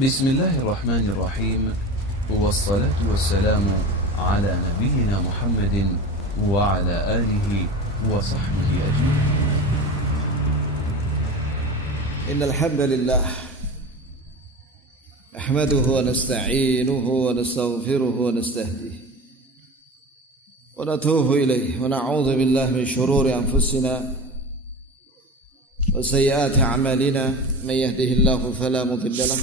بسم الله الرحمن الرحيم والصلاة والسلام على نبينا محمد وعلى آله وصحبه أجمعين. إن الحمد لله نحمده ونستعينه ونستغفره ونستهديه ونتوب إليه ونعوذ بالله من شرور أنفسنا وسيئات أعمالنا. من يهده الله فلا مضل له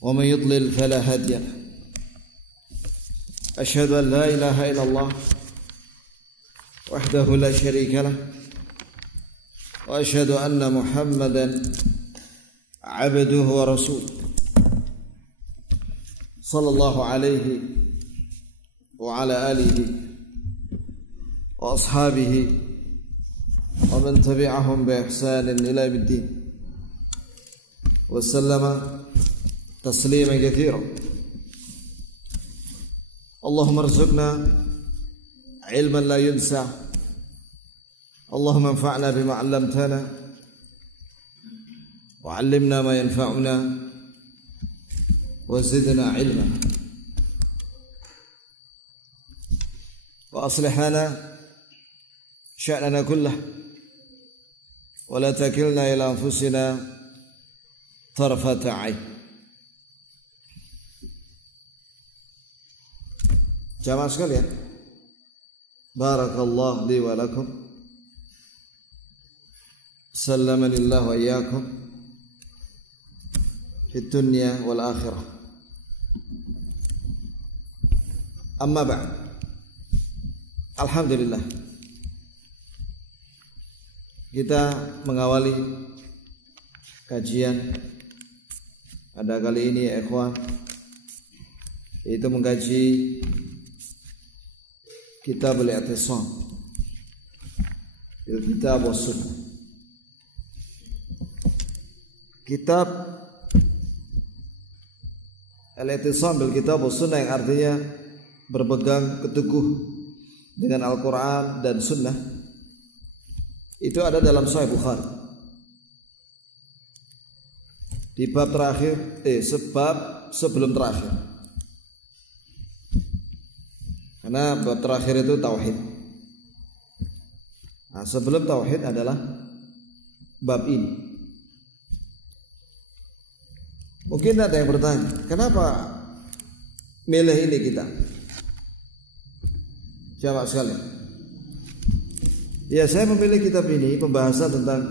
ومن يضلل فلا هادي له. أشهد أن لا إله إلا الله وحده لا شريك له وأشهد أن محمدا عبده ورسوله صلى الله عليه وعلى آله وأصحابه ومن تبعهم بإحسان إلى يوم الدين وسلم تسليما كثيرا. اللهم ارزقنا علما لا ينسى، اللهم انفعنا بما علمتنا وعلمنا ما ينفعنا وزدنا علما وأصلح لنا شأننا كله ولا تكلنا إلى أنفسنا طرفة عين. Jamaah sekalian, barakallahu li wa lakum, sallamanillahu wa iyyakum fid dunya wal akhirah. Amma ba'd. Alhamdulillah, kita mengawali kajian pada kali ini ya ikhwan, yaitu mengkaji Kitab Al-I'tisam bil Kitab was Sunnah. Kitab Al-I'tisam bil Kitab was Sunnah yang artinya berpegang teguh dengan Al-Quran dan Sunnah, itu ada dalam Sahih Bukhari di bab terakhir, sebab sebelum terakhir. Karena bab terakhir itu tauhid. Nah, sebelum tauhid adalah bab ini. Mungkin ada yang bertanya, kenapa milih ini kita? Jawab sekalian. Ya, saya memilih kitab ini, pembahasan tentang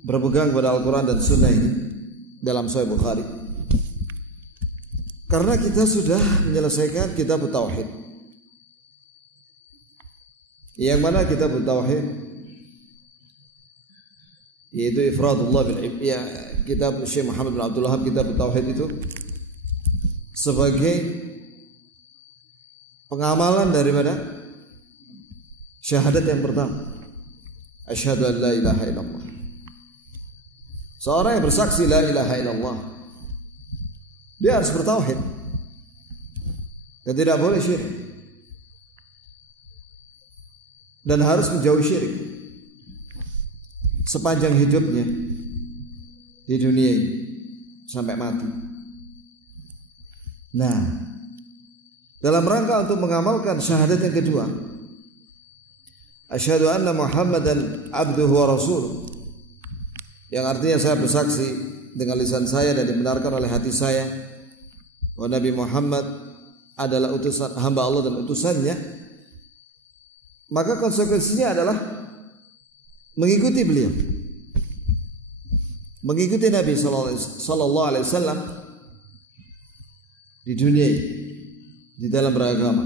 berpegang pada Al-Quran dan Sunnah ini dalam Sahih Bukhari, karena kita sudah menyelesaikan kitab Tauhid, yang mana kitab Tauhid yaitu Ifradullah bil Ibad, ya, kitab Syekh Muhammad bin Abdul Wahab, kitab Tauhid itu sebagai pengamalan daripada syahadat yang pertama, asyhadu an la ilaha illallah. Seorang yang bersaksi la ilaha illallah, dia harus bertauhid dan tidak boleh syirik, dan harus menjauhi syirik sepanjang hidupnya di dunia ini sampai mati. Nah, dalam rangka untuk mengamalkan syahadat yang kedua, asyhadu anna Muhammadan abduhu wa rasuluh, yang artinya saya bersaksi dengan lisan saya dan dibenarkan oleh hati saya bahwa Nabi Muhammad adalah utusan, hamba Allah dan utusannya, maka konsekuensinya adalah mengikuti beliau, mengikuti Nabi sallallahu alaihi wasallam di dunia ini, di dalam beragama.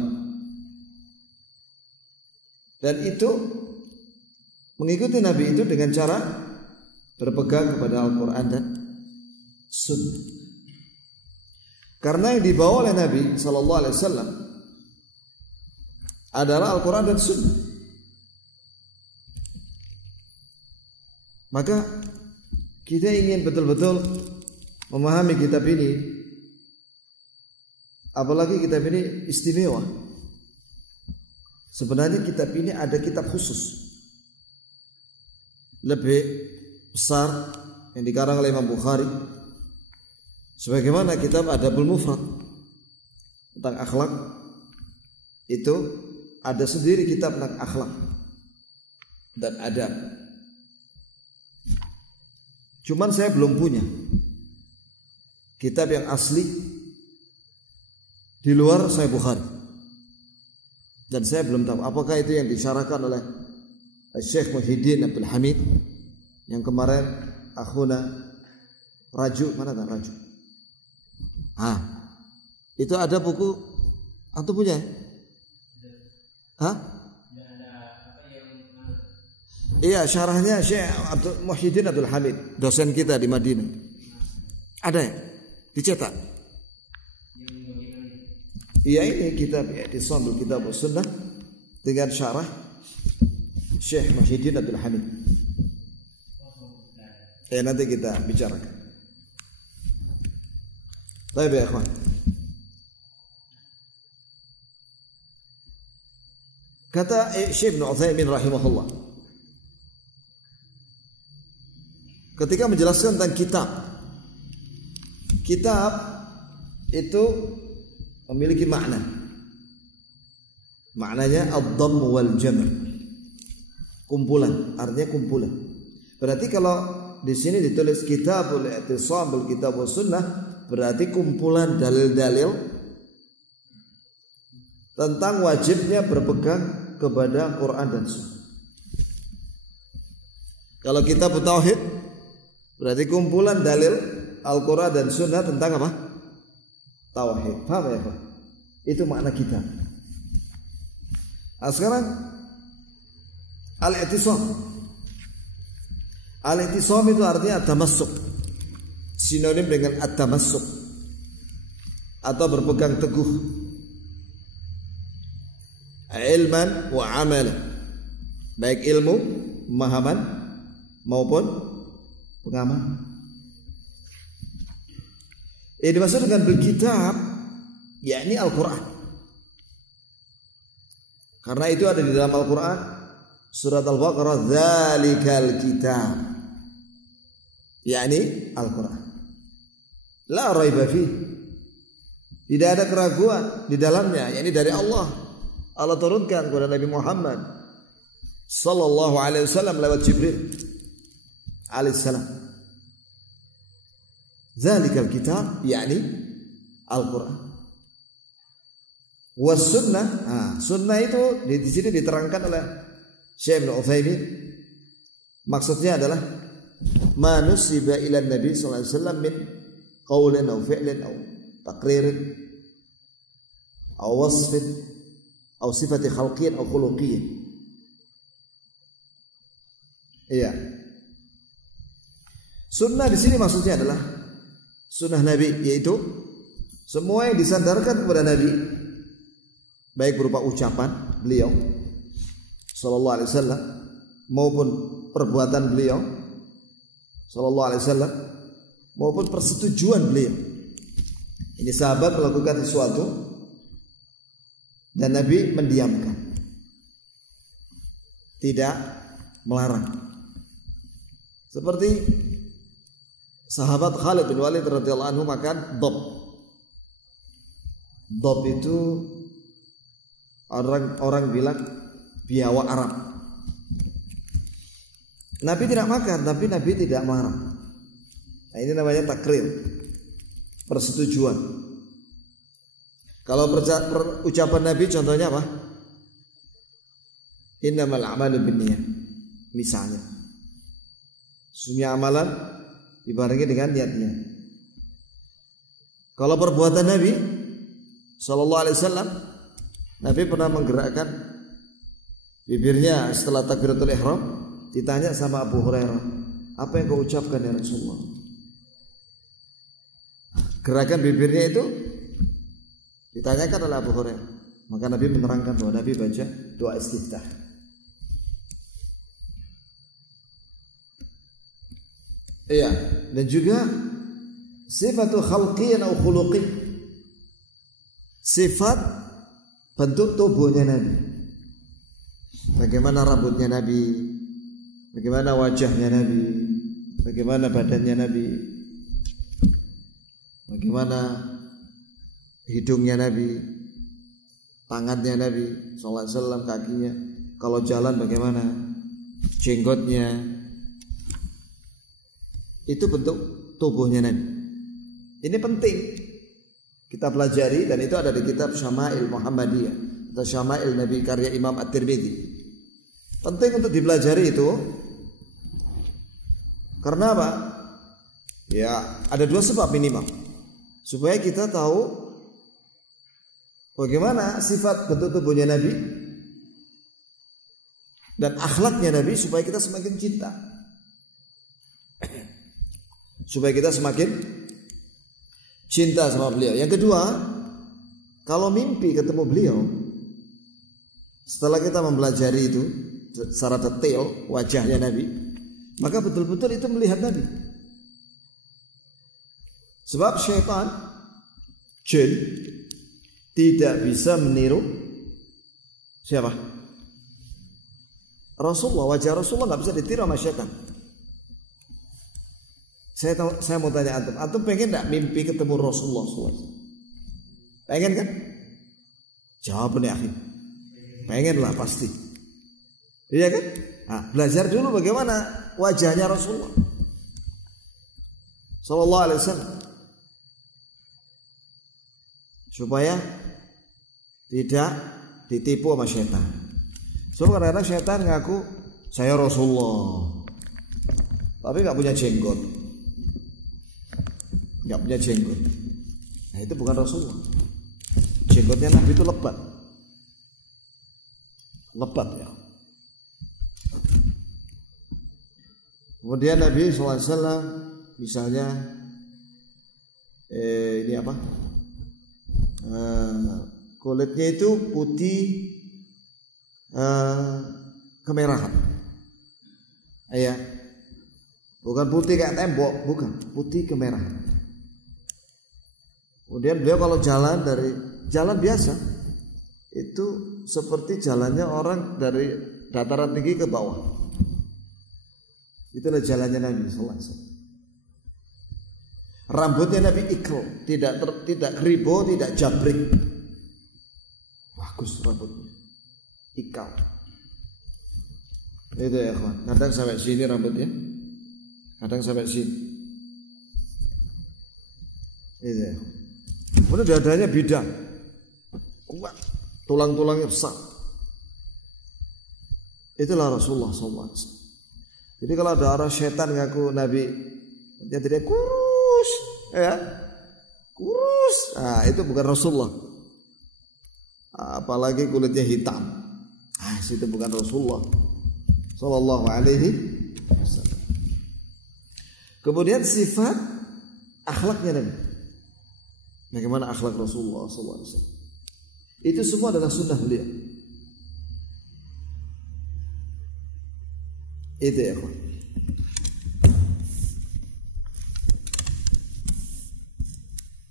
Dan itu mengikuti Nabi itu dengan cara berpegang kepada Al-Quran dan Sunnah. Karena yang dibawa oleh Nabi sallallahu alaihi wasallam adalah Al-Quran dan Sunnah. Maka kita ingin betul-betul memahami kitab ini, apalagi kitab ini istimewa. Sebenarnya kitab ini ada kitab khusus lebih besar yang dikarang oleh Imam Bukhari, sebagaimana kitab Adabul Mufrad tentang akhlak, itu ada sendiri kitab tentang akhlak dan adab. Cuman saya belum punya kitab yang asli di luar Sahih Bukhari, dan saya belum tahu apakah itu yang disyarahkan oleh Syekh Muhyiddin Abdul Hamid yang kemarin akhuna Raju, mana tak Raju? Itu ada buku antum punya? Iya, syarahnya Syekh Muhyiddin Abdul Hamid, dosen kita di Madinah. Ada ya? Dicetak? Iya, ini kitab I'tisam bil Kitab was Sunnah dengan syarah Syekh Muhyiddin Abdul Hamid. Nanti kita bicarakan. Baik ya ikhwan. Kata Syekh Ibnu Utsaimin rahimahullah, ketika menjelaskan tentang kitab itu memiliki makna. Maknanya ad-dhamm wal jam'. Kumpulan, artinya kumpulan. Berarti kalau di sini ditulis Kitabul I'tisam bil Kitab was Sunnah, berarti kumpulan dalil-dalil tentang wajibnya berpegang kepada Quran dan Sunnah. Kalau kitab tauhid, berarti kumpulan dalil Al-Quran dan Sunnah tentang apa? Tauhid. Paham ya Pak? Itu makna kitab. Nah, sekarang Al-I'tisam. Al-I'tisam itu artinya at-tamassuk, sinonim dengan at-tamassuk atau berpegang teguh, ilman wa amalan, baik ilmu, pemahaman maupun pengamal. Ini dimaksud dengan bil-kitab, yakni Al-Quran. Karena itu ada di dalam Al-Quran, surat Al-Baqarah, dzalikal kitab, yakni Al-Quran. La raiba fi, tidak ada keraguan di dalamnya, yakni dari Allah. Allah turunkan kepada Nabi Muhammad sallallahu alaihi wasallam lewat Jibril alaihissalam. Dzalikal kitab, yakni Al-Quran. Was sunnah, sunnah itu di sini diterangkan oleh Syekh Ibnu Utsaimin. Maksudnya adalah ma nusiba ila Nabi sallallahu alaihi wasallam min qaulin aw fi'lin aw taqririn aw wasfin aw sifati khalqiyyin aw khuluqiyyin. Iya. Sunnah di sini maksudnya adalah sunnah Nabi, yaitu semua yang disandarkan kepada Nabi, baik berupa ucapan beliau sallallahu alaihi wasallam maupun perbuatan beliau sallallahu alaihi wasallam maupun persetujuan beliau. Ini sahabat melakukan sesuatu dan Nabi mendiamkan, tidak melarang. Seperti sahabat Khalid bin Walid radhiyallahu anhu makan dob. Dob itu orang bilang biawak Arab. Nabi tidak makan, tapi Nabi tidak melarang. Nah, ini namanya takrir, persetujuan. Kalau ucapan Nabi contohnya apa? Innamal a'malu binniyat. Misalnya, semua amalan dibarengi dengan niatnya. Kalau perbuatan Nabi sallallahu alaihi wasallam, Nabi pernah menggerakkan bibirnya setelah takbiratul ihram. Ditanya sama Abu Hurairah, apa yang kau ucapkan ya Rasulullah? Gerakan bibirnya itu ditanyakan oleh Abu Hurairah. Maka Nabi menerangkan bahwa Nabi baca doa istiftah. Iya, dan juga sifatu khalqiyyan atau khuluqi, sifat bentuk tubuhnya Nabi. Bagaimana rambutnya Nabi, bagaimana wajahnya Nabi, bagaimana badannya Nabi, bagaimana hidungnya Nabi, tangannya Nabi sallallahu alaihi wasallam, kakinya, kalau jalan bagaimana, jenggotnya. Itu bentuk tubuhnya Nabi. Ini penting kita pelajari, dan itu ada di kitab Syama'il Muhammadiyah atau Syama'il Nabi karya Imam At-Tirmidzi. Penting untuk dipelajari itu. Karena apa? Ya, ada dua sebab minimal. Supaya kita tahu bagaimana sifat bentuk tubuhnya Nabi dan akhlaknya Nabi, supaya kita semakin cinta, supaya kita semakin cinta sama beliau. Yang kedua, kalau mimpi ketemu beliau, setelah kita mempelajari itu secara detail wajahnya Nabi, maka betul-betul itu melihat Nabi. Sebab syaitan, jin, tidak bisa meniru siapa? Rasulullah. Wajah Rasulullah nggak bisa ditiru sama syaitan. Saya mau tanya antum pengen nggak mimpi ketemu Rasulullah SAW? Pengen kan? Jawab nih akhi. Pengen lah pasti. Iya kan? Nah, belajar dulu bagaimana wajahnya Rasulullah Sallallahu Alaihi Wasallam, supaya tidak ditipu sama syaitan. So kadang-kadang syaitan ngaku saya Rasulullah, tapi nggak punya jenggot. Nggak punya jenggot. Nah, itu bukan Rasulullah. Jenggotnya Nabi itu lebat ya. Kemudian Nabi SAW misalnya ini apa? Kulitnya itu putih kemerahan. Ya. Bukan putih kayak tembok, bukan, putih kemerahan. Kemudian beliau kalau jalan dari jalan biasa, itu seperti jalannya orang dari dataran tinggi ke bawah. Itulah jalannya Nabi sallallahu alaihi wasallam. Rambutnya Nabi ikal, tidak keribo, tidak jabrik. Bagus rambutnya, ikal. Itu ya kawan. Kadang sampai sini rambutnya, kadang sampai sini. Itu ya. Kemudian dadanya bidang, kuat, tulang-tulangnya besar. Itulah Rasulullah SAW. Jadi kalau ada orang setan ngaku Nabi, dia tidak kurus, ya, kurus. Nah, itu bukan Rasulullah. Apalagi kulitnya hitam. Itu bukan Rasulullah Sallallahu Alaihi Wasallam. Kemudian sifat akhlaknya Nabi. Bagaimana akhlak Rasulullah SAW? Itu semua adalah sunnah beliau. Itu ya kawan.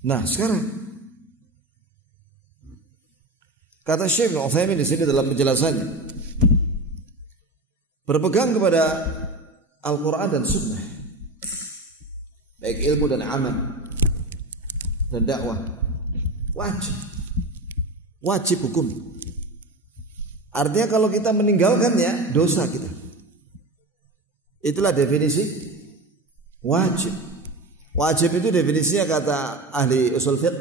Nah sekarang kata Syekh Ibnu Utsaimin di sini dalam penjelasannya, berpegang kepada Al-Quran dan Sunnah, baik ilmu dan amal dan dakwah, wajib hukum. Artinya kalau kita meninggalkannya, dosa kita. Itulah definisi wajib. Wajib itu definisinya kata ahli usul fiqh,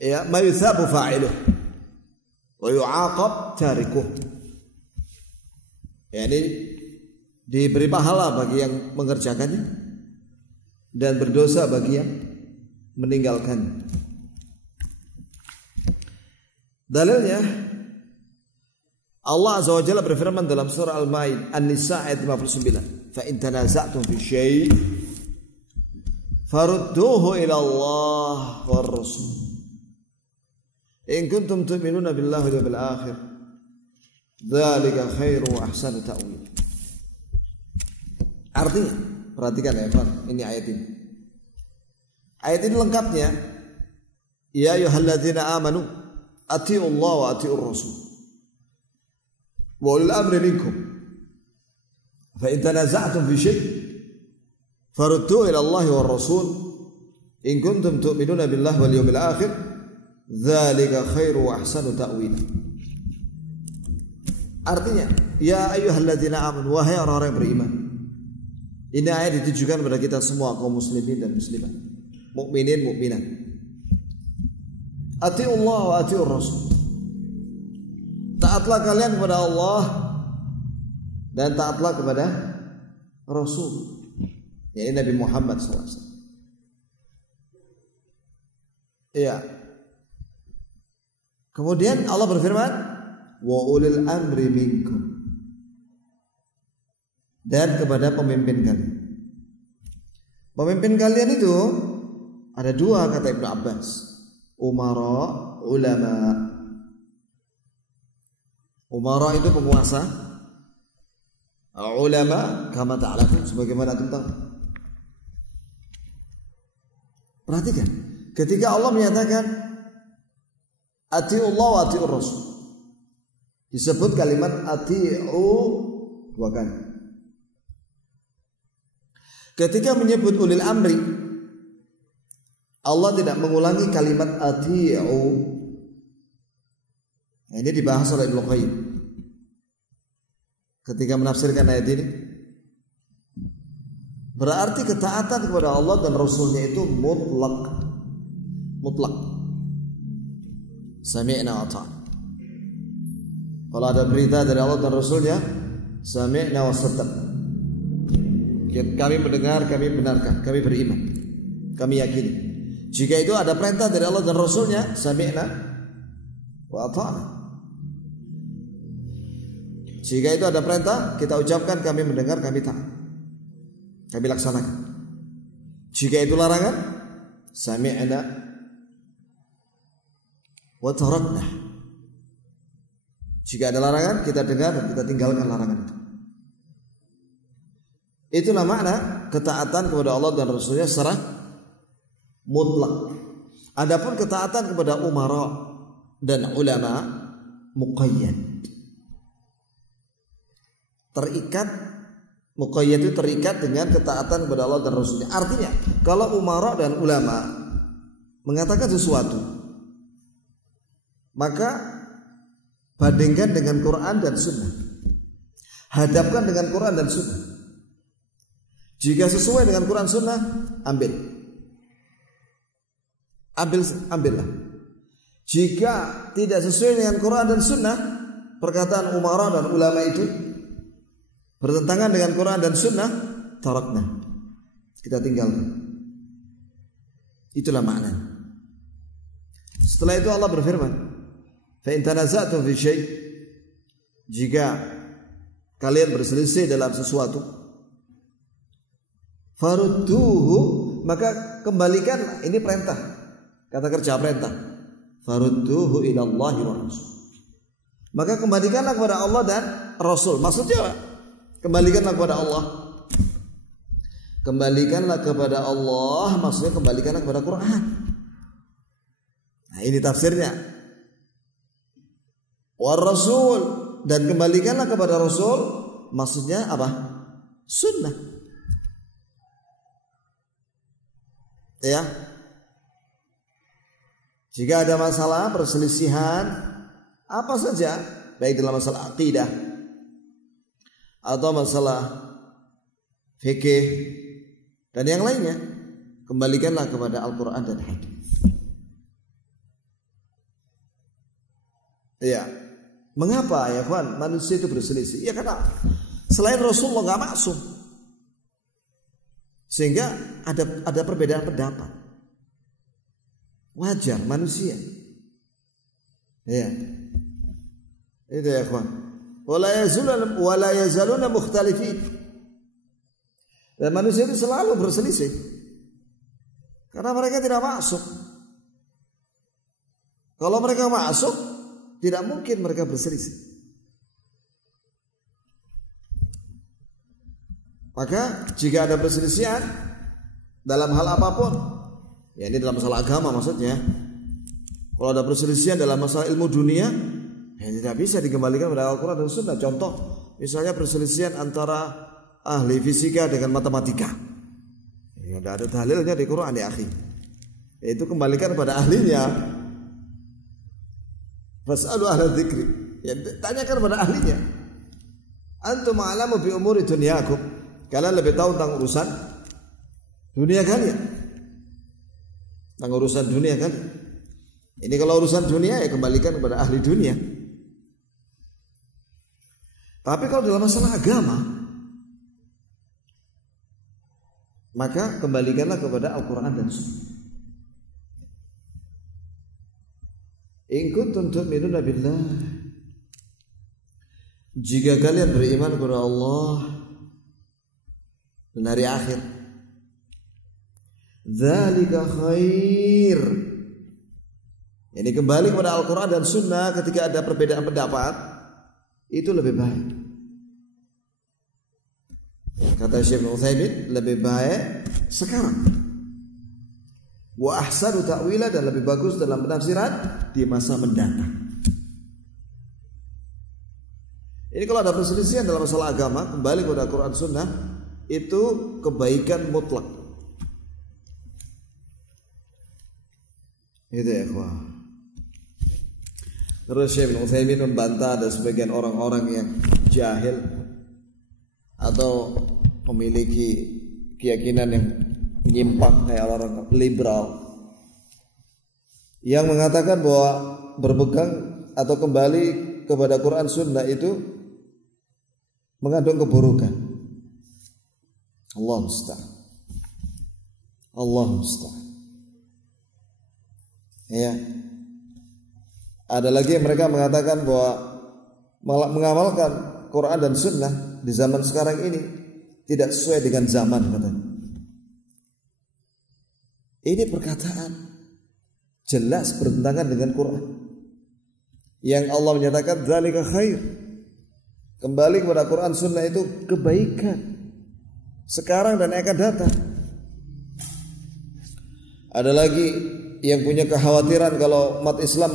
ya, ma yuthabu fa'iluh wa yu'aqab tarikuh. Yani diberi pahala bagi yang mengerjakannya dan berdosa bagi yang meninggalkan. Dalilnya Allah Azza wa Jalla berfirman dalam surah Al-Maidah An-Nisa ayat 59, "Fa in tanaza'tum fi syai' farudduhu ila Allah war Rasul in kuntum tu'minuna billahi wal yawmil akhir dzalika khairu wa ahsanu ta'wil." Artinya, perhatikan ya kawan, ini ayat ini. Ayat ini lengkapnya, ya ayyuhalladzina amanu atii'ullaha wa atii'ur rasul wa ulil amri minkum Fa in tanaza'tum fi syai' faruddu ila Allah wa Rasul in kuntum tu'minuna billahi wal yawmil akhir dzalika khairu wa ahsanu ta'wila. Artinya, ya ayyuhalladzina amanu, wahai orang-orang yang beriman. Ini ayat ditujukan kepada kita semua kaum muslimin dan muslimat, mukminin mukminat. Atiullah wa atiur Rasul. Taatlah kalian kepada Allah dan taatlah kepada Rasul, yaitu Nabi Muhammad SAW. Iya. Kemudian Allah berfirman, wa ulil amri minkum, dan kepada pemimpin kalian. Pemimpin kalian itu ada dua, kata Ibnu Abbas, umara, ulama. Umara itu penguasa, ulama kama ta'lamun, sebagaimana antum tahu. Perhatikan, ketika Allah menyatakan atiullah wa atiur Rasul, disebut kalimat ati'u dua kali. Ketika menyebut ulil amri, Allah tidak mengulangi kalimat ati'u. Ini dibahas oleh Ibnu Qayyim ketika menafsirkan ayat ini. Berarti ketaatan kepada Allah dan Rasulnya itu mutlak. Sami'na wa ata'na. Kalau ada berita dari Allah dan Rasulnya, sami'na wa saddaqna. Kami mendengar, kami benarkan, kami beriman, kami yakini. Jika itu ada perintah dari Allah dan Rasulnya, sami'na wa ata'na. Jika itu ada perintah, kita ucapkan, kami mendengar, kami taat, kami laksanakan. Jika itu larangan, sami'na wa tarakna. Jika ada larangan, kita dengar dan kita tinggalkan larangan itu. Itulah makna ketaatan kepada Allah dan Rasulnya secara mutlak. Adapun ketaatan kepada umara dan ulama muqayyad. Muqayyad itu terikat dengan ketaatan kepada Allah dan Rasulnya. Artinya, kalau umara dan ulama mengatakan sesuatu, maka bandingkan dengan Quran dan Sunnah. Hadapkan dengan Quran dan Sunnah. Jika sesuai dengan Quran Sunnah, ambillah. Jika tidak sesuai dengan Quran dan Sunnah, perkataan umara dan ulama itu bertentangan dengan Quran dan Sunnah, tarakna, kita tinggalkan. Itulah makna. Setelah itu Allah berfirman, fa in tanaza'tum fi syai', jika kalian berselisih dalam sesuatu, farudduhu, maka kembalikan. Ini perintah, kata kerja perintah. Farudduhu ila Allahi wa Rasul, maka kembalikanlah kepada Allah dan Rasul. Maksudnya kembalikanlah kepada Allah. Kembalikanlah kepada Allah, maksudnya kembalikanlah kepada Quran. Nah, ini tafsirnya. War Rasul, dan kembalikanlah kepada Rasul, maksudnya apa? Sunnah. Ya. Jika ada masalah perselisihan apa saja, baik dalam masalah akidah atau masalah fikih dan yang lainnya, kembalikanlah kepada Al-Quran dan hadis. Ya. Mengapa ya kawan manusia itu berselisih? Ya karena selain Rasulullah nggak maksum, sehingga ada perbedaan pendapat. Wajar manusia. Ya. Itu ya kawan. Wala yazaluna mukhtalifin. Dan manusia itu selalu berselisih karena mereka tidak masuk. Kalau mereka masuk, tidak mungkin mereka berselisih. Maka jika ada perselisihan dalam hal apapun, ya ini dalam masalah agama maksudnya. Kalau ada perselisihan dalam masalah ilmu dunia, ya tidak bisa dikembalikan pada Al-Quran dan Sunnah. Contoh, misalnya perselisihan antara ahli fisika dengan matematika. Ya, tidak ada dalilnya di Quran ya akhi. Itu kembalikan kepada ahlinya. Fas'alu ahla dzikri. Ya, tanyakan kepada ahlinya. Antum a'lamu bi umuri dunyakum. Kalian lebih tahu tentang urusan dunia kalian. Tentang urusan dunia kan. Ini kalau urusan dunia ya kembalikan kepada ahli dunia. Tapi kalau dalam masalah agama, maka kembalikanlah kepada Al-Quran dan Sunnah. In kuntum tu'minuna billah, jika kalian beriman kepada Allah dan hari akhir, dzalika khair. Ini kembali kepada Al-Quran dan Sunnah ketika ada perbedaan pendapat, itu lebih baik. Kata Syekh Utsaimin, lebih baik sekarang. Wa ahsanu ta'wila, dan lebih bagus dalam penafsiran di masa mendatang. Ini kalau ada perselisihan dalam masalah agama, kembali kepada Al-Quran Sunnah, itu kebaikan mutlak. Itu ya ikhwah. Terus Syekh Utsaimin membantah ada sebagian orang-orang yang jahil atau memiliki keyakinan yang menyimpang kayak orang liberal yang mengatakan bahwa berpegang atau kembali kepada Quran Sunnah itu mengandung keburukan. Allah musta'an. Allah musta'an. Ya. Ada lagi yang mereka mengatakan bahwa mengamalkan Quran dan Sunnah di zaman sekarang ini tidak sesuai dengan zaman katanya. Ini perkataan jelas bertentangan dengan Quran. Yang Allah menyatakan dzalika khair. Kembali kepada Quran Sunnah itu kebaikan sekarang dan akan datang. Ada lagi yang punya kekhawatiran kalau umat Islam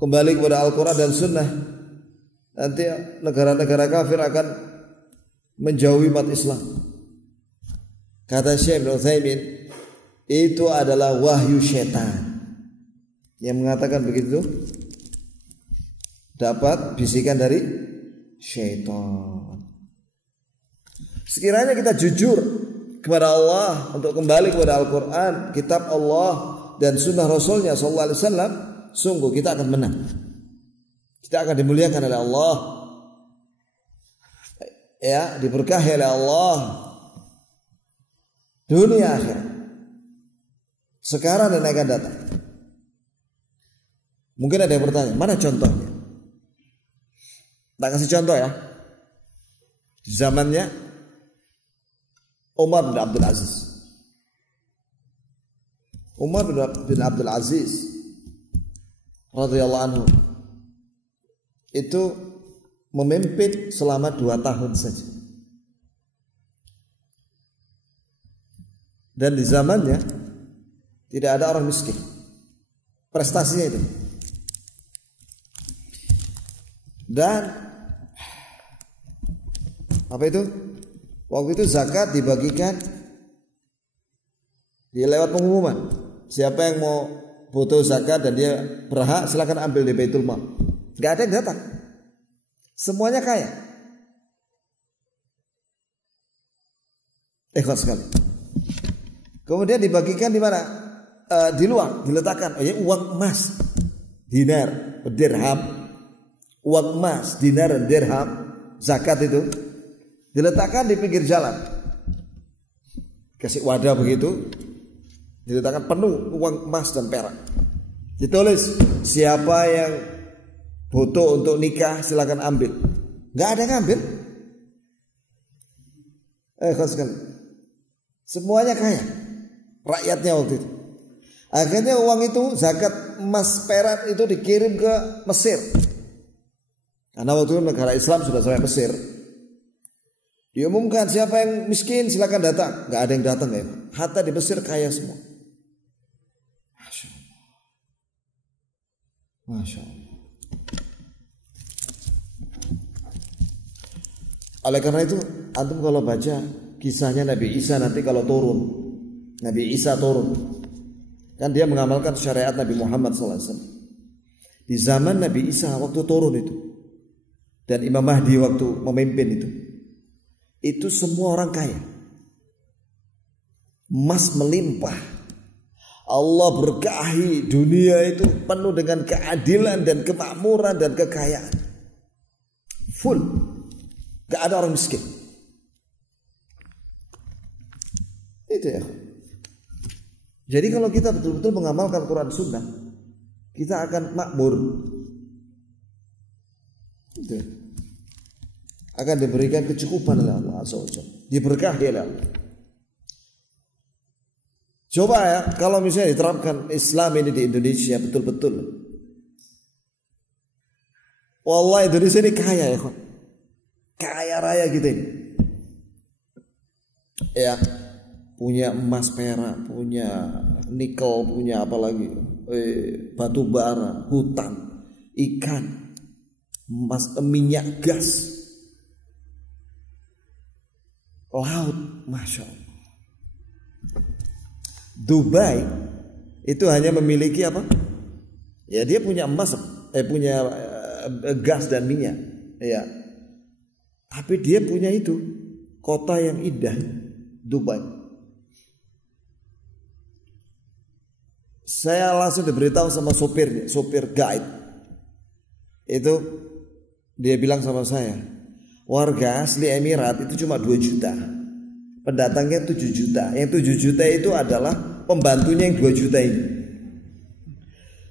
kembali kepada Al-Quran dan Sunnah, nanti negara-negara kafir akan menjauhi umat Islam. Kata Syekh Utsaimin, itu adalah wahyu setan. Yang mengatakan begitu dapat bisikan dari syaitan. Sekiranya kita jujur kepada Allah untuk kembali kepada Al-Quran, kitab Allah dan sunnah Rasulnya sallallahu alaihi wasallam, sungguh kita akan menang. Kita akan dimuliakan oleh Allah, ya, diberkahi oleh Allah dunia akhirat, sekarang dan akan datang. Mungkin ada yang bertanya, mana contohnya? Tak kasih contoh ya. Di zamannya Umar bin Abdul Aziz. Umar bin Abdul Aziz radhiyallahu anhu itu memimpin selama 2 tahun saja. Dan di zamannya tidak ada orang miskin. Prestasinya itu. Dan apa itu? Waktu itu zakat dibagikan dia lewat pengumuman. Siapa yang mau butuh zakat dan dia berhak, silakan ambil di Baitul Mal. Enggak ada yang datang. Semuanya kaya. Ikhlas sekali. Kemudian dibagikan di mana? Di luar, diletakkan uang emas, dinar, dirham, uang emas, dinar dan dirham, zakat itu diletakkan di pinggir jalan. Kasih wadah begitu, diletakkan penuh uang emas dan perak. Ditulis siapa yang butuh untuk nikah silakan ambil. Enggak ada yang ambil. Khas sekali. Semuanya kaya. Rakyatnya waktu itu. Akhirnya uang itu zakat emas perak itu dikirim ke Mesir. Karena waktu itu negara Islam sudah sampai Mesir. Diumumkan siapa yang miskin silakan datang. Enggak ada yang datang ya. Hatta di Mesir kaya semua. Masya Allah. Masya Allah. Oleh karena itu antum kalau baca kisahnya Nabi Isa nanti kalau turun, Nabi Isa turun, kan dia mengamalkan syariat Nabi Muhammad SAW. Di zaman Nabi Isa waktu turun itu, dan Imam Mahdi waktu memimpin itu semua orang kaya, emas melimpah, Allah berkahi, dunia itu penuh dengan keadilan dan kemakmuran dan kekayaan, full, gak ada orang miskin. Itu ya. Jadi kalau kita betul-betul mengamalkan Quran Sunnah, kita akan makmur. Itu. Akan diberikan kecukupan oleh Allah Azza wa Jalla, diberkahi oleh Allah. Coba ya, kalau misalnya diterapkan Islam ini di Indonesia betul-betul, wallahi Indonesia ini kaya ya, kaya raya gitu ini. Ya, punya emas perak, punya nikel, punya apa lagi, batu bara, hutan, ikan, emas, minyak gas, laut, masya Allah. Dubai itu hanya memiliki apa? Ya dia punya emas, punya gas dan minyak, ya. Tapi dia punya itu kota yang indah, Dubai. Saya langsung diberitahu sama sopir guide. Itu dia bilang sama saya, warga asli Emirat itu cuma 2 juta. Pendatangnya 7 juta. Yang 7 juta itu adalah pembantunya yang 2 juta ini.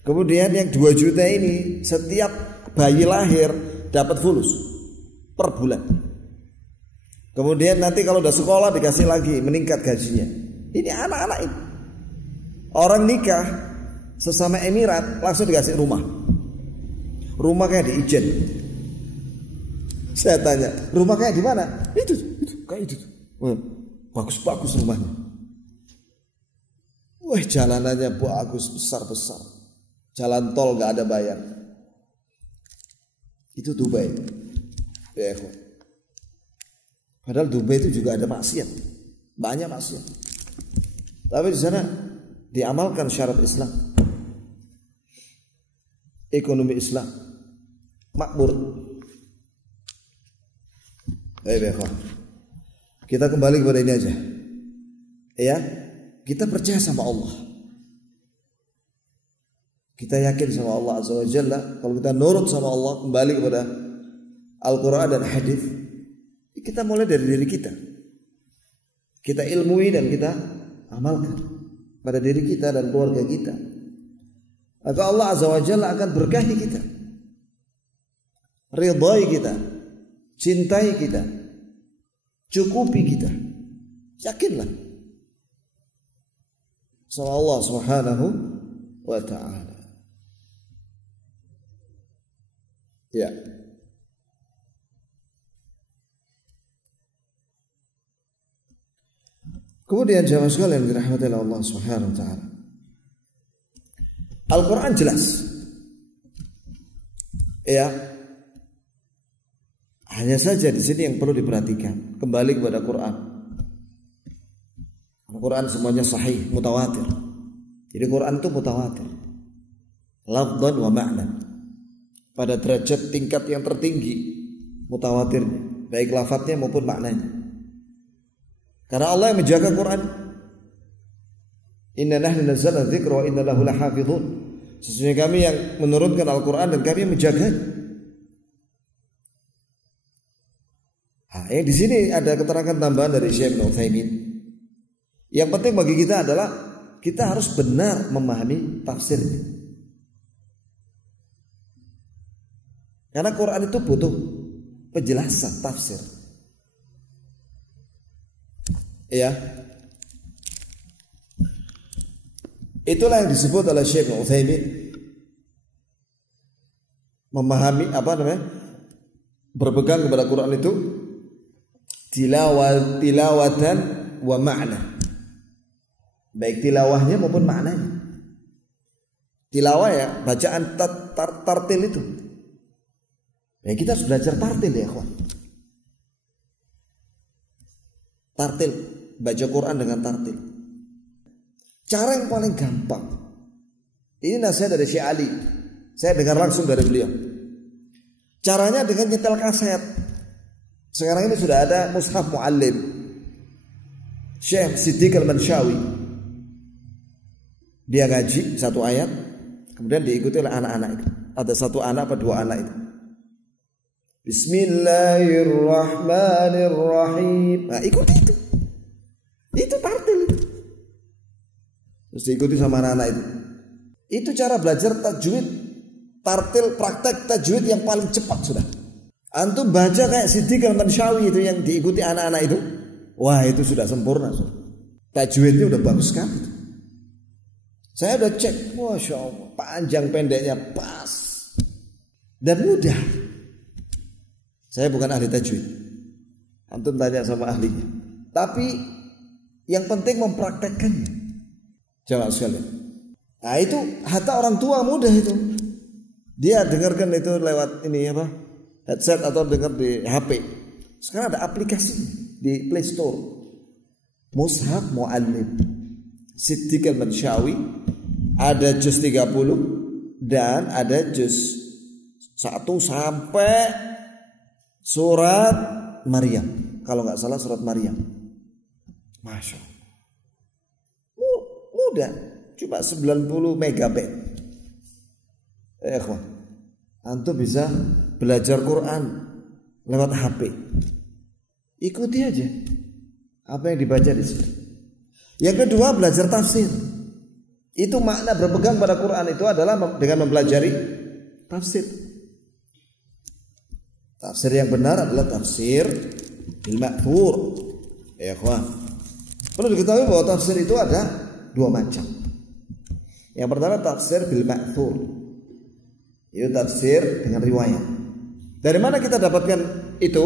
Kemudian yang 2 juta ini setiap bayi lahir dapat fulus per bulan. Kemudian nanti kalau udah sekolah dikasih lagi, meningkat gajinya. Ini anak-anak ini. Orang nikah sesama Emirat langsung dikasih rumah. Rumah kayak di Ijen. Saya tanya, rumah kayak di mana? Itu kayak itu. Bagus-bagus rumahnya. Wah, jalanannya bagus, besar-besar. Jalan tol gak ada bayar. Itu Dubai. Ya, padahal Dubai itu juga ada maksiat. Banyak maksiat. Tapi di sana diamalkan syarat Islam. Ekonomi Islam. Makmur. Baik. Kita kembali kepada ini aja. Ya, kita percaya sama Allah. Kita yakin sama Allah Azza wa Jalla. Kalau kita nurut sama Allah, kembali kepada Al-Quran dan Hadis, kita mulai dari diri kita. Kita ilmui dan kita amalkan pada diri kita dan keluarga kita. Maka Allah Azza wa Jalla akan berkahi kita, ridhai kita, cintai kita, cukupi kita. Yakinlah sama Allah Subhanahu wa ta'ala. Ya. Kemudian jamaah sekalian dirahmati oleh Allah Subhanahu wa ta'ala, Al-Quran jelas. Ya. Hanya saja di sini yang perlu diperhatikan, kembali kepada Quran. Al-Quran semuanya sahih, mutawatir. Jadi Quran itu mutawatir, lafdhan wa ma'na. Pada derajat tingkat yang tertinggi mutawatirnya, baik lafadznya maupun maknanya. Karena Allah yang menjaga Quran. Inna nahnu nazzalna dzikra wa inna lahu lahafizun. Sesungguhnya kami yang menurunkan Al-Quran dan kami yang menjaga. Yang di sini ada keterangan tambahan dari Syekh Ibnu Utsaimin. Yang penting bagi kita adalah kita harus benar memahami tafsirnya. Karena Quran itu butuh penjelasan tafsir. Ya. Itulah yang disebut oleh Syekh Ibnu Utsaimin memahami berpegang kepada Quran itu tilawatan wa ma'na. Baik tilawahnya maupun maknanya. Tilawah ya bacaan tartil itu. Ya kita harus belajar tartil ya, kawan. tartil, baca Quran dengan tartil. Cara yang paling gampang. Ini nasihat dari Syekh Ali. Saya dengar langsung dari beliau. Caranya dengan nyetel kaset. Sekarang ini sudah ada mushaf muallim Syekh Siddiq Al-Manshawi. Dia ngaji satu ayat, kemudian diikuti oleh anak-anak itu. Ada satu anak atau dua anak itu. Bismillahirrahmanirrahim. Nah, ikuti itu. Itu tartil itu. Terus diikuti sama anak-anak itu. Itu cara belajar tajwid. Tartil praktek tajwid yang paling cepat sudah. Antum baca kayak Siddiq Al-Manshawi itu yang diikuti anak-anak itu. Wah, itu sudah sempurna. Tajwidnya udah bagus sekali. Saya udah cek, Masya Allah, panjang pendeknya pas dan mudah. Saya bukan ahli tajwid. Antum tanya sama ahlinya. Tapi yang penting mempraktekkannya. Jamaah sekalian. Nah, itu hatta orang tua mudah itu. Dia dengarkan itu lewat ini apa? Headset atau dengar di HP. Sekarang ada aplikasi di Play Store. Mushaf Muallim Siddiq Al-Manshawi. Ada juz 30 dan ada juz 1 sampai surat Maryam. Kalau nggak salah surat Maryam. Masya Allah. Mudah. Cuma 90 megabyte. Antum bisa belajar Quran lewat HP. Ikuti aja apa yang dibaca di sini. Yang kedua, belajar tafsir. Itu makna berpegang pada Quran itu adalah dengan mempelajari tafsir. Tafsir yang benar adalah tafsir bil ma'thur. Ya ikhwan. Perlu diketahui bahwa tafsir itu ada dua macam. Yang pertama tafsir bil ma'thur. Itu tafsir dengan riwayat. Dari mana kita dapatkan itu?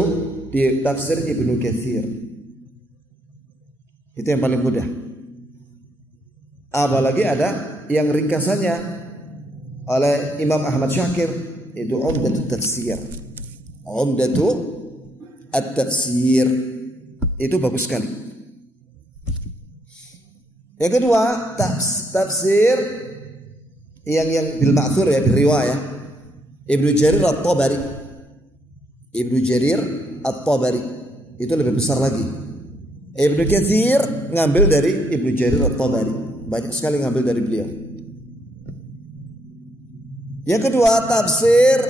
Di tafsir Ibnu Katsir. Itu yang paling mudah. Apalagi ada yang ringkasannya oleh Imam Ahmad Syakir, itu Umdatut Tafsir. Umdatut At-Tafsir. Itu bagus sekali. Yang kedua, tafsir yang bil ma'thur ya, bil riwayah. Ibnu Jarir At-Tabari. Ibnu Jarir At-Tabari itu lebih besar lagi. Ibnu Katsir ngambil dari Ibnu Jarir At-Tabari. Banyak sekali ngambil dari beliau. Yang kedua, tafsir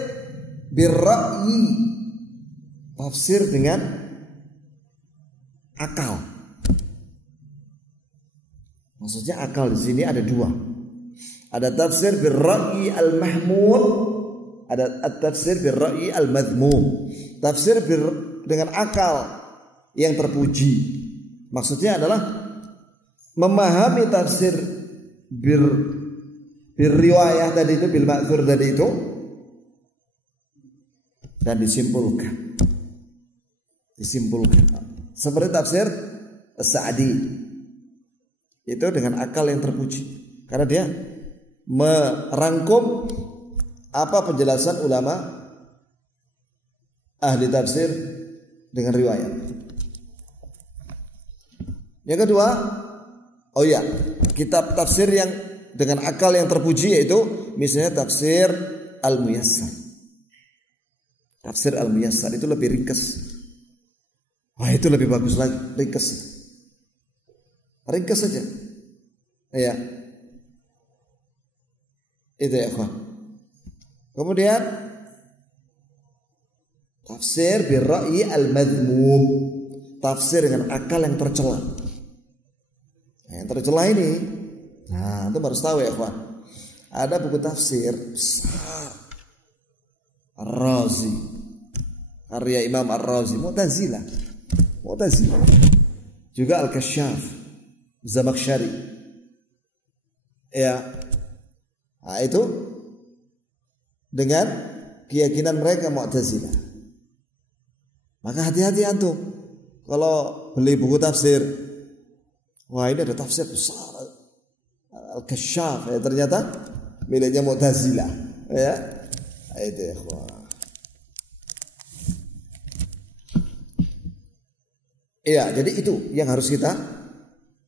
birra'yi. Tafsir dengan akal. Maksudnya akal di sini ada dua. Ada tafsir birra'yi al-mahmud. Ada tafsir birra'yi al-madhmum. Tafsir dengan akal yang terpuji. Maksudnya adalah memahami tafsir riwayah tadi itu, bil ma'thur tadi itu, dan disimpulkan. Seperti tafsir As-Sa'di. Itu dengan akal yang terpuji. Karena dia merangkum apa penjelasan ulama ahli tafsir dengan riwayat. Yang kedua, kitab tafsir yang dengan akal yang terpuji yaitu misalnya tafsir Al-Muyassar. Tafsir Al-Muyassar itu lebih ringkas. Wah, itu lebih bagus lagi, ringkas saja. Ya. Itu ya, kawan. Kemudian tafsir birra'yi al-madhmum. Tafsir dengan akal yang tercela. Yang tercela ini, nah itu harus tahu ya, kawan. Ada buku tafsir besar Ar-Razi, karya Imam Ar-Razi, Mu'tazilah. Juga Al-Kasyaf, Zamakhsyari. Ya. Nah, itu dengan keyakinan mereka Mu'tazilah. Maka hati-hati antum kalau beli buku tafsir. Wah, ini ada tafsir besar Al-Kasyaf, ya, ternyata miliknya Mu'tazilah, ya. Itu ya, Iya, jadi itu yang harus kita,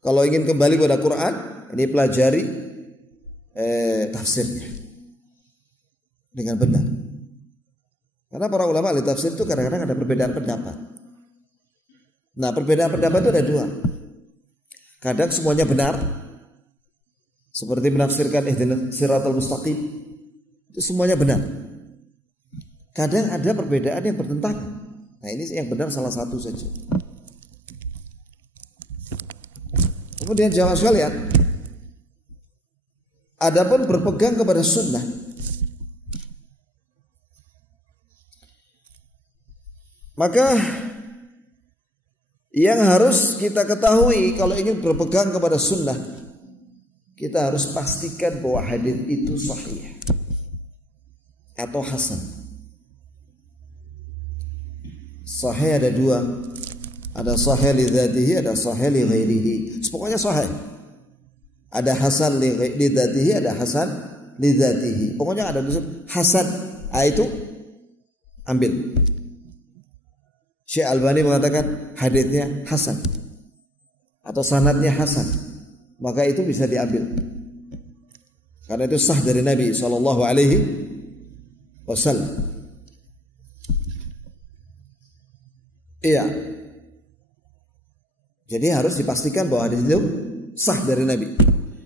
kalau ingin kembali kepada Quran, ini pelajari tafsirnya dengan benar. Karena para ulama ahli tafsir itu kadang-kadang ada perbedaan pendapat. Nah, perbedaan pendapat itu ada dua. Kadang semuanya benar, seperti menafsirkan ihdinas siratal mustaqim, itu semuanya benar. Kadang ada perbedaan yang bertentangan. Nah, ini yang benar salah satu saja. Kemudian jamaah sekalian, adapun berpegang kepada sunnah, maka yang harus kita ketahui kalau ingin berpegang kepada sunnah, kita harus pastikan bahwa hadis itu sahih atau hasan. Sahih ada dua, ada sahih li dzatihi, ada sahih li ghairihi. Pokoknya sahih. Ada hasan li dzatihi, ada hasan li dzatihi. Pokoknya ada hasan. Itu ambil. Syekh Albani mengatakan haditsnya hasan atau sanadnya hasan, maka itu bisa diambil karena itu sah dari Nabi sallallahu alaihi wasallam. Iya. Jadi harus dipastikan bahwa hadis itu sah dari Nabi.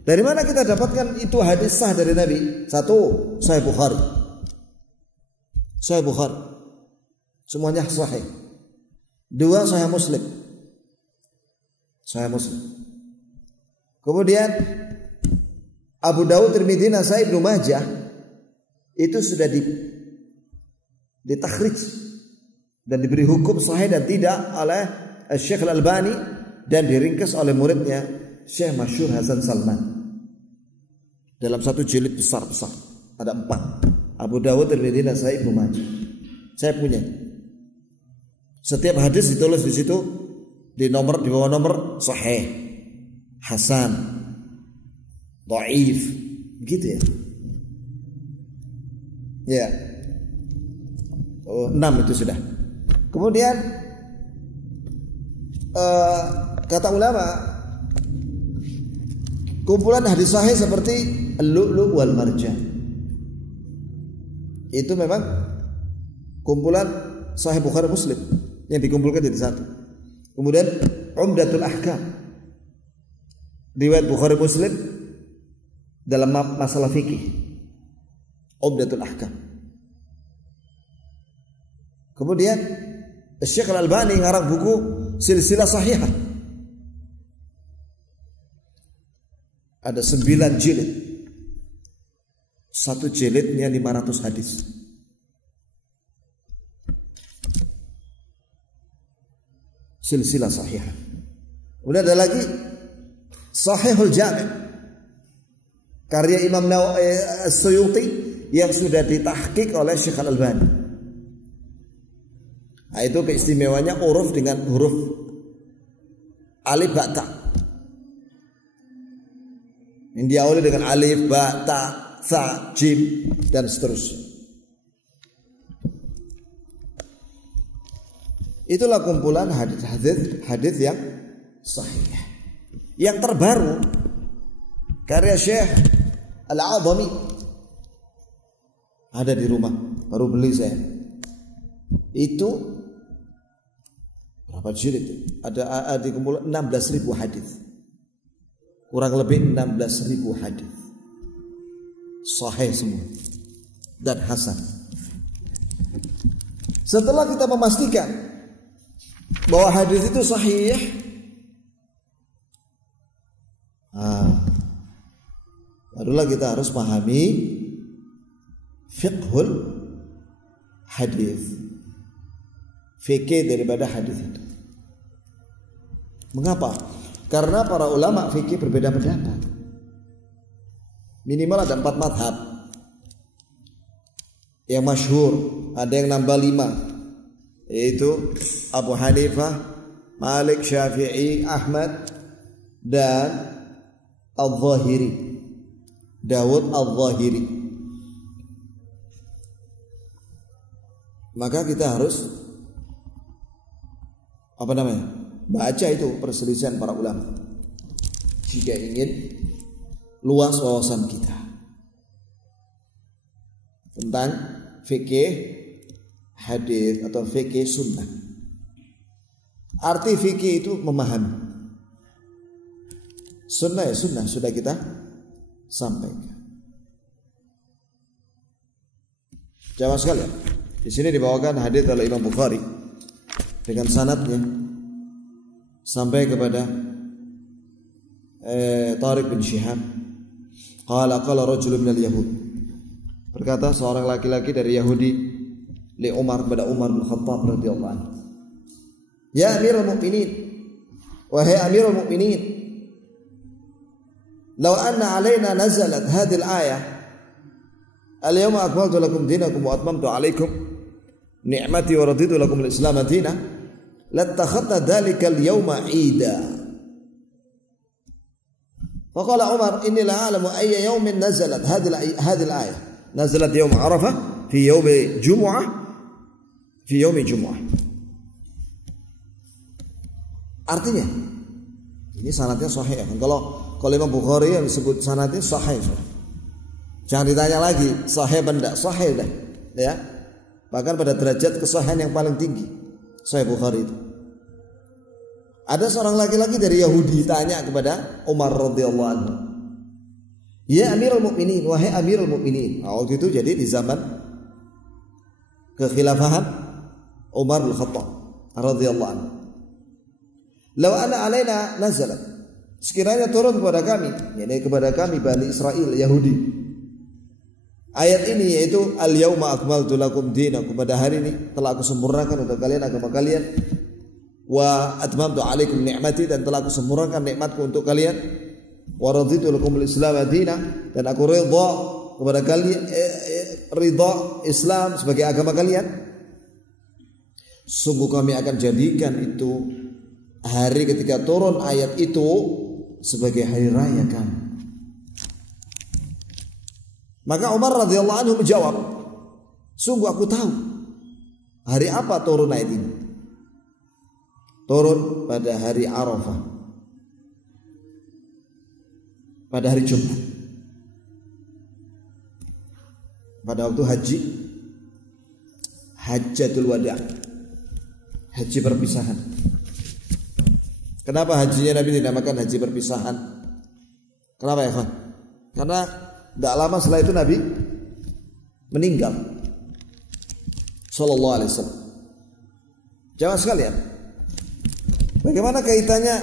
Dari mana kita dapatkan itu hadis sah dari Nabi? Satu, Sahih Bukhari. Sahih Bukhari. Semuanya sahih. Dua, Sahih Muslim. Sahih Muslim. Kemudian Abu Dawud, Tirmidzi, Nasai, Ibnu Majah itu sudah ditakhrij dan diberi hukum sahih dan tidak oleh Syekh Al-Albani dan diringkas oleh muridnya Syekh Masyhur Hasan Salman dalam satu jilid besar-besar. Ada 4. Abu Dawud, Tirmidzi, Nasai, Ibnu Majah. Saya punya. Setiap hadis ditulis di situ di bawah nomor sahih, hasan, dhaif, begitu ya. Ya. 6 itu sudah. Kemudian kata ulama, kumpulan hadis sahih seperti Al-Lu'lu' wal Marjan itu memang kumpulan Sahih Bukhari Muslim yang dikumpulkan jadi satu. Kemudian Umdatul Ahkam, riwayat Bukhari Muslim dalam masalah fikih, Umdatul Ahkam. Kemudian Syekh Al-Albani ngarang buku Silsilah Sahihah, ada 9 jilid. Satu jilidnya 500 hadis. Silsilah Sahihah. Kemudian ada lagi Sahihul Jami', karya Imam Suyuti yang sudah ditahqiq oleh Syekh Al-Albani. Nah, itu keistimewaannya huruf dengan huruf alif ba ta. Yang diawali dengan alif ba ta sa jim dan seterusnya. Itulah kumpulan hadis yang sahih. Yang terbaru karya Syekh Al-A'zami ada di rumah, baru beli saya. Itu berapa jilid itu? Ada di kumpulan 16.000 hadis. Kurang lebih 16.000 hadis. Sahih semua dan hasan. Setelah kita memastikan bahwa hadis itu sahih, barulah kita harus pahami fiqhul hadis, fikih daripada hadis itu. Mengapa? Karena para ulama fikih berbeda pendapat. Minimal ada 4 madhab yang masyhur, ada yang nambah 5, yaitu Abu Hanifah, Malik, Syafi'i, Ahmad, dan Al-Zahiri, Dawud Al-Zahiri. Maka kita harus baca itu perselisihan para ulama jika ingin luas wawasan kita tentang fikih hadis atau fikih sunnah. Arti fikih itu memahami. Sunnah ya sunnah, sudah kita sampaikan. Jamaah sekalian, di sini dibawakan hadis oleh Imam Bukhari dengan sanadnya sampai kepada Tariq bin Shihab. Qala rajulun minal Yahud. Berkata seorang laki-laki dari Yahudi li Umar kepada Umar bin Khattab radhiyallahu anhu. Ya Amirul Mukminin, wahai Amirul Mukminin, law anna alaina nazalat hadhihi al-ayah al-yawma akmaltu lakum dinakum wa atmamtu alaykum ni'mati wa raditu lakum al-islam dinan lattakhadna dhalika al-yawma 'ida. Faqala Umar inni la a'lamu ayya yawmin nazalat hadhihi al-ayah. Nazalat yawm Arafah fi yawm Jumu'ah fi yawm Jumu'ah. Artinya ini sanadnya sahih. Kalau Imam Bukhari yang disebut sanadnya sahih. Jangan ditanya lagi sahih benda, sahih dah, ya. Bahkan pada derajat kesahihan yang paling tinggi Sahih Bukhari itu. Ada seorang laki-laki dari Yahudi tanya kepada Umar radhiyallahu anhu, ya Amirul Mukminin, wahai Amirul Mukminin. Waktu itu jadi di zaman kekhilafahan Umar bin Khattab radhiyallahu anhu. Law ana alaina nazalat, sekiranya turun kepada kami, yakni kepada kami Bani Israel Yahudi, ayat ini yaitu al-yauma akmaltu lakum dinakum, pada hari ini telah aku sempurnakan untuk kalian agama kalian, wa atmamtu alaikum ni'mati, dan telah aku sempurnakan nikmatku untuk kalian, wa raditu lakum al-islam dinan, dan aku ridha kepada kalian ridha Islam sebagai agama kalian. Sungguh kami akan jadikan itu hari ketika turun ayat itu sebagai hari raya kami. Maka Umar radhiyallahu anhu menjawab, sungguh aku tahu hari apa turun ayat ini. Turun pada hari Arafah, pada hari Jumat, pada waktu haji, Hajjatul Wada', haji perpisahan. Kenapa hajinya Nabi dinamakan haji perpisahan? Kenapa ya, Khan? Karena tidak lama setelah itu Nabi meninggal sallallahu alaihi wasallam. Jamaah sekalian, bagaimana kaitannya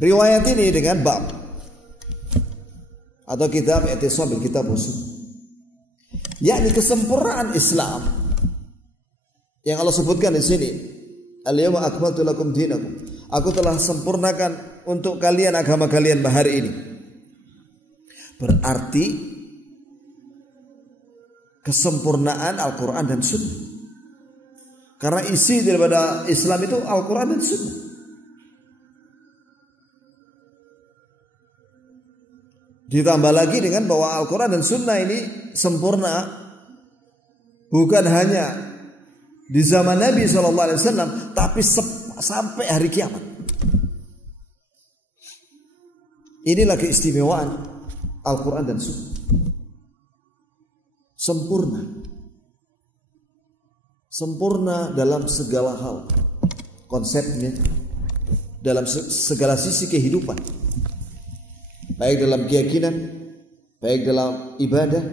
riwayat ini dengan bab atau kitab I'tisam bil Kitab wa Sunnah, yakni kesempurnaan Islam yang Allah sebutkan di sini, al-yawma akmaltu lakum dinakum, aku telah sempurnakan untuk kalian agama kalian hari ini. Berarti kesempurnaan Al-Quran dan Sunnah, karena isi daripada Islam itu Al-Quran dan Sunnah. Ditambah lagi dengan bahwa Al-Quran dan Sunnah ini sempurna bukan hanya di zaman Nabi SAW, tapi sampai hari kiamat. Inilah keistimewaan Al-Quran dan Sunnah. Sempurna. Sempurna dalam segala hal. Konsepnya dalam segala sisi kehidupan. Baik dalam keyakinan, baik dalam ibadah,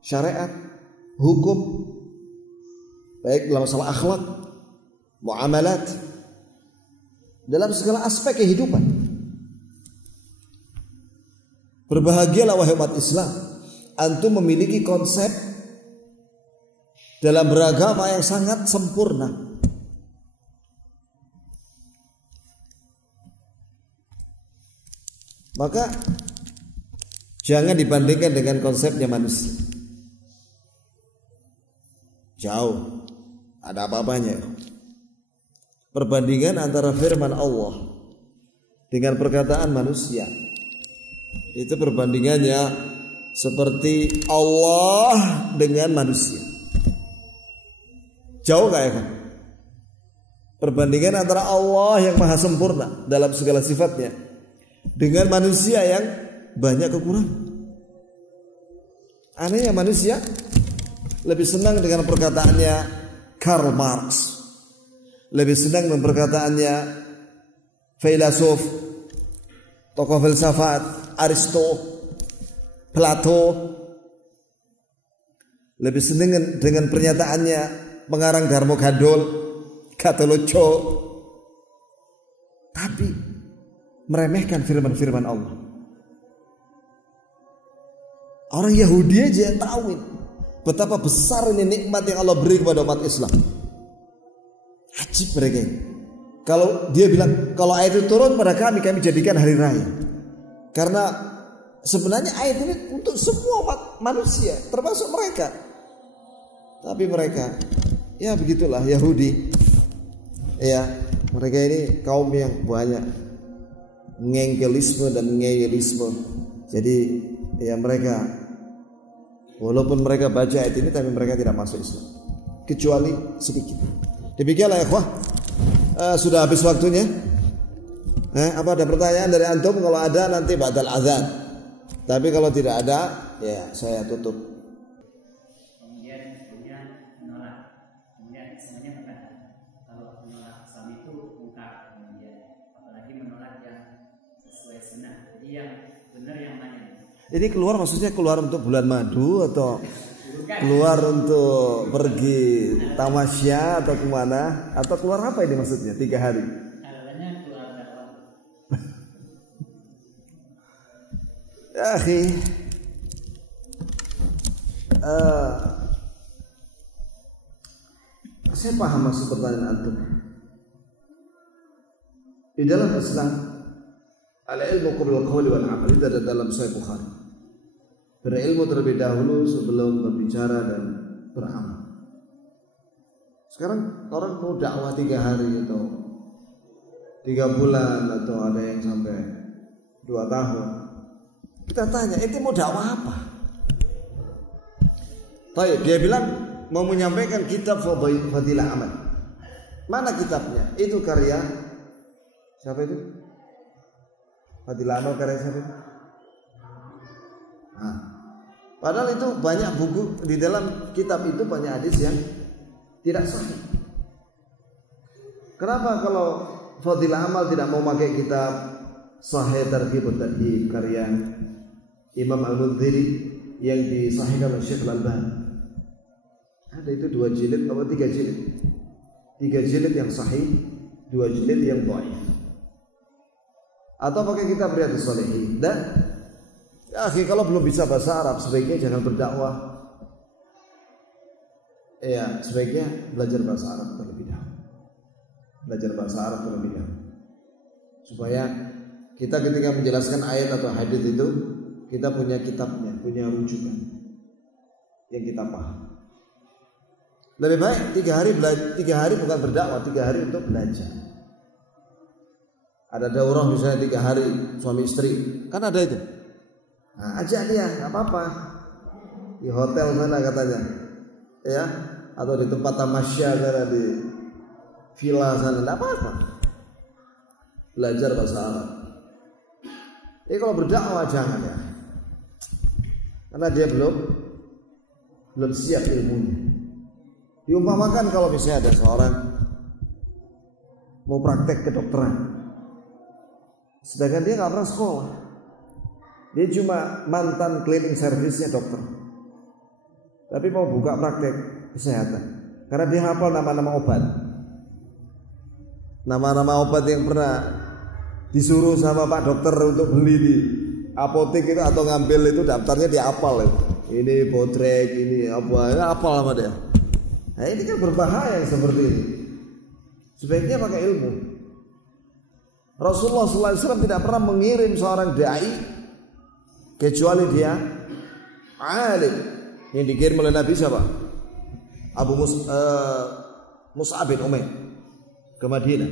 syariat, hukum, baik dalam masalah akhlak, muamalat, dalam segala aspek kehidupan. Berbahagialah wahai umat Islam, antum memiliki konsep dalam beragama yang sangat sempurna. Maka jangan dibandingkan dengan konsepnya manusia. Jauh, ada apa-apanya. Perbandingan antara firman Allah dengan perkataan manusia, itu perbandingannya seperti Allah dengan manusia. Jauh gak ya kan? Perbandingan antara Allah yang maha sempurna dalam segala sifatnya dengan manusia yang banyak kekurangan. Anehnya manusia lebih senang dengan perkataannya Karl Marx, lebih senang dengan perkataannya filosof, tokoh filsafat Aristo, Plato, lebih senang dengan pernyataannya pengarang Darmo Gadol, Gatoloco, tapi meremehkan firman-firman Allah. Orang Yahudi aja yang tahu betapa besar ini nikmat yang Allah beri kepada umat Islam. Ajib mereka. Kalau dia bilang kalau ayat itu turun pada kami jadikan hari raya. Karena sebenarnya ayat ini untuk semua umat manusia, termasuk mereka. Tapi mereka, ya begitulah Yahudi. Ya, mereka ini kaum yang banyak ngengelisme dan ngeyelisme. Jadi ya mereka, walaupun mereka baca ayat ini, tapi mereka tidak masuk Islam, kecuali sedikit. Demikianlah ya ikhwah. Sudah habis waktunya. Apa ada pertanyaan dari antum? Kalau ada nanti ba'dal azan. Tapi kalau tidak ada, ya saya tutup. Kemudian menolak. Kemudian semuanya berkata, kalau menolak Islam itu mungkar, kemudian apalagi menolak yang sesuai sunnah. Jadi yang benar yang mana? Ini keluar maksudnya keluar untuk bulan madu atau keluar untuk pergi tamasya atau kemana? Atau keluar apa ini maksudnya 3 hari? Katanya keluar dakwah. Ya akhi, saya paham maksud pertanyaan antum. Di dalam Islam al-ilmu qabla al-qawli wal 'amal, itu ada dalam Sahih Bukhari. Berilmu terlebih dahulu sebelum berbicara dan beramal. Sekarang orang mau dakwah 3 hari atau 3 bulan atau ada yang sampai 2 tahun. Kita tanya, itu mau dakwah apa? Baik, dia bilang mau menyampaikan kitab Fadilah Amal. Mana kitabnya? Itu karya siapa itu? Fadilah Amal karya siapa itu? Padahal itu banyak buku di dalam kitab itu, banyak hadis yang tidak sahih. Kenapa kalau Fadilah Amal tidak mau pakai kitab Sahih Targhib wa Tarhib karya Imam Al-Mundhiri yang disahihkan oleh Syekh Al-Albani? Ada itu 2 jilid atau 3 jilid? 3 jilid yang sahih, 2 jilid yang dhaif. Atau pakai kitab Riyadhus Shalihin. Dan ya, kalau belum bisa bahasa Arab sebaiknya jangan berdakwah. Ya, sebaiknya belajar bahasa Arab terlebih dahulu. Belajar bahasa Arab terlebih dahulu. Supaya kita ketika menjelaskan ayat atau hadis itu, kita punya kitabnya, punya rujukan yang kita paham. Lebih baik 3 hari bukan berdakwah, 3 hari untuk belajar. Ada daurah misalnya 3 hari suami istri, kan ada itu. Nah, ajak dia, nggak apa-apa, di hotel sana katanya, ya, atau di tempat tamasya sana, di villa sana, nggak apa-apa. Belajar bahasa Arab. Jadi kalau berdakwah jangan ya, karena dia belum siap ilmunya. Diumpamakan kalau misalnya ada seorang mau praktek kedokteran, sedangkan dia nggak pernah sekolah. Dia cuma mantan cleaning service-nya dokter, tapi mau buka praktek kesehatan karena dia hafal nama-nama obat. Nama-nama obat yang pernah disuruh sama Pak Dokter untuk beli di apotek itu atau ngambil itu, daftarnya dia hafal itu. Ini Botrek, ini apa, ini hafal sama dia. Nah ini kan berbahaya seperti ini. Sebaiknya pakai ilmu. Rasulullah SAW tidak pernah mengirim seorang dai kecuali dia alim. Yang dikirim oleh Nabi siapa? Mus'ab bin Umair ke Madinah,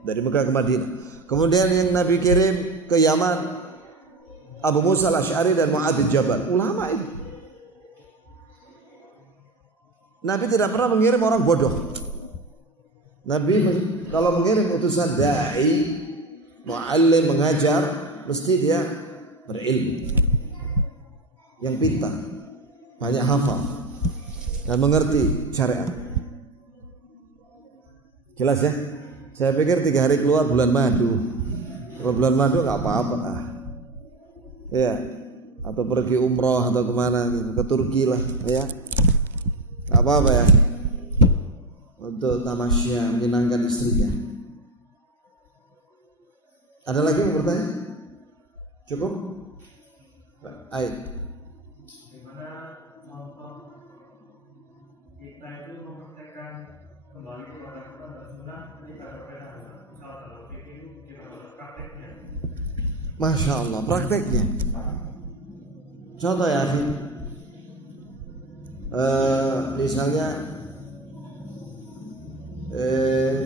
dari Mekah ke Madinah. Kemudian yang Nabi kirim ke Yaman, Abu Musa Al-Asy'ari dan Mu'adz bin Jabal, ulama itu. Nabi tidak pernah mengirim orang bodoh. Nabi kalau mengirim utusan dai, muallim, mengajar, mesti dia berilmu, yang pintar, banyak hafal, dan mengerti syariat. Jelas ya? Saya pikir 3 hari keluar bulan madu. Kalau bulan madu nggak apa-apa, ya. Atau pergi umroh atau kemana gitu, ke Turki lah, ya. Nggak apa-apa ya. Untuk tamasya, menyenangkan istrinya. Ada lagi yang bertanya? Cukup? Baik. Bagaimana contoh kita itu mempraktekkan kembali kepada Quran dan Sunnah ketika berbeda? Misal dalam fikih itu gimana prakteknya? Masya Allah, prakteknya. Contoh ya, misalnya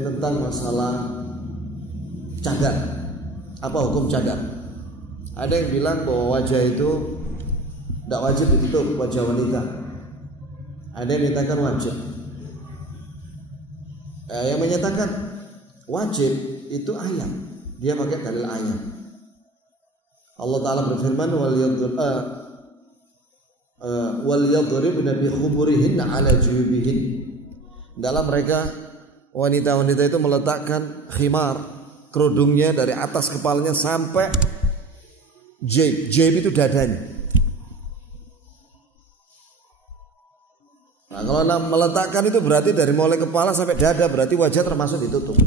tentang masalah cadar. Apa hukum cadar? Ada yang bilang bahwa wajah itu tidak wajib ditutup, wajah wanita. Ada yang menyatakan wajib. Yang menyatakan wajib itu ayat. Dia pakai dalil ayat. Allah Ta'ala berfirman wal yadribna bi khumurihinna ala juyubihin. Dalam mereka wanita-wanita itu meletakkan khimar, kerudungnya dari atas kepalanya sampai jaib. Jaib itu dadanya. Nah, kalau meletakkan itu berarti dari mulai kepala sampai dada, berarti wajah termasuk ditutup.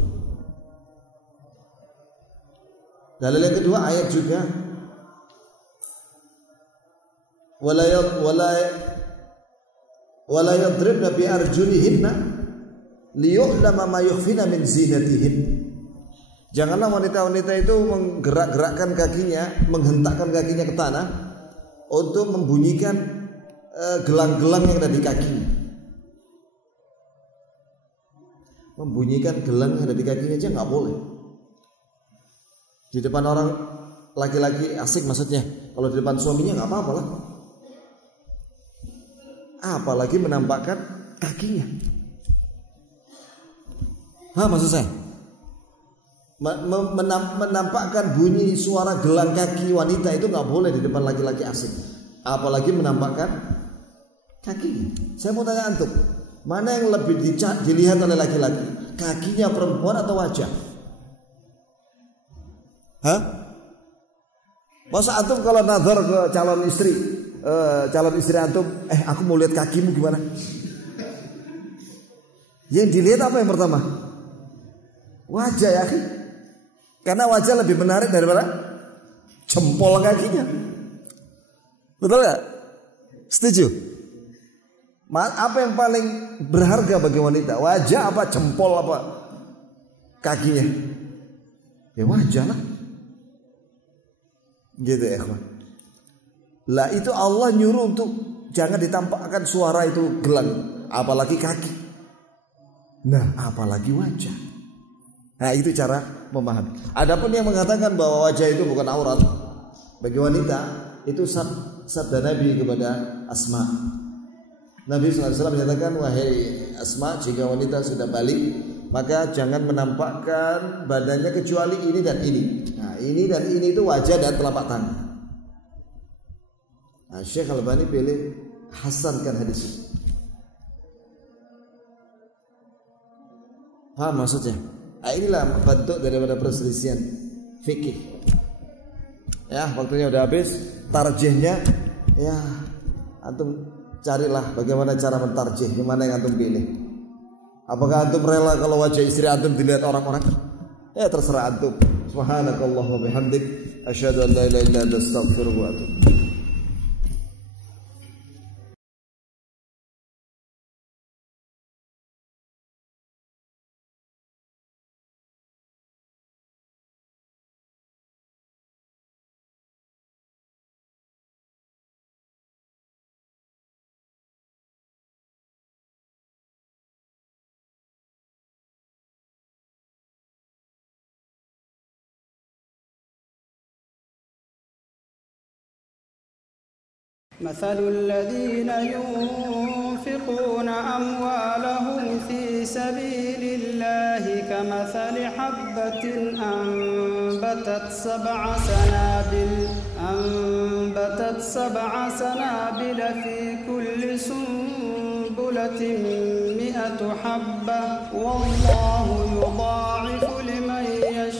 Dalil yang kedua ayat juga. Wala yadribna bi arjulihinna liyu'lama ma yukhfina min zinatihin. Janganlah wanita-wanita itu menggerak-gerakkan kakinya, menghentakkan kakinya ke tanah untuk membunyikan gelang-gelang yang ada di kakinya. Membunyikan gelang yang ada di kakinya aja nggak boleh. Di depan orang laki-laki asik maksudnya. Kalau di depan suaminya nggak apa-apa lah. Apalagi menampakkan kakinya. Maksud saya menampakkan bunyi suara gelang kaki wanita itu nggak boleh di depan laki-laki asing, apalagi menampakkan kakinya. Saya mau tanya antum, mana yang lebih dilihat oleh laki-laki, kakinya perempuan atau wajah? Masa antum kalau nazar ke calon istri antum, aku mau lihat kakimu gimana? Yang dilihat apa yang pertama? Wajah ya, karena wajah lebih menarik daripada jempol kakinya. Betul gak? Setuju? Apa yang paling berharga bagi wanita? Wajah apa jempol apa kakinya? Ya wajah lah. Gitu ya kawan. Lah itu Allah nyuruh untuk jangan ditampakkan suara itu gelang, apalagi kaki. Nah, apalagi wajah. Nah, itu cara memahami. Adapun yang mengatakan bahwa wajah itu bukan aurat bagi wanita, itu sabda Nabi kepada Asma. Nabi SAW menyatakan, wahai Asma, jika wanita sudah balik, maka jangan menampakkan badannya kecuali ini dan ini. Nah, ini dan ini itu wajah dan telapak tangan. Nah, Syekh Al-Albani pilih hasankan hadis ini. Paham maksudnya? Nah, inilah bentuk daripada perselisihan fikih. Ya, waktunya udah habis. Tarjihnya, ya, antum carilah bagaimana cara mentarjih, gimana yang antum pilih. Apakah antum rela kalau wajah istri antum dilihat orang-orang? Ya terserah antum. Subhanakallah wa bihamdik, asyhadu an la ilaha illa anta astaghfiruka wa atubu. مثل الذين ينفقون ينفقون أموالهم في سبيل الله كمثل حبة أنبتت سبع سنابل في كل سنبلة 100 حبة والله يضاعف لمن يشاء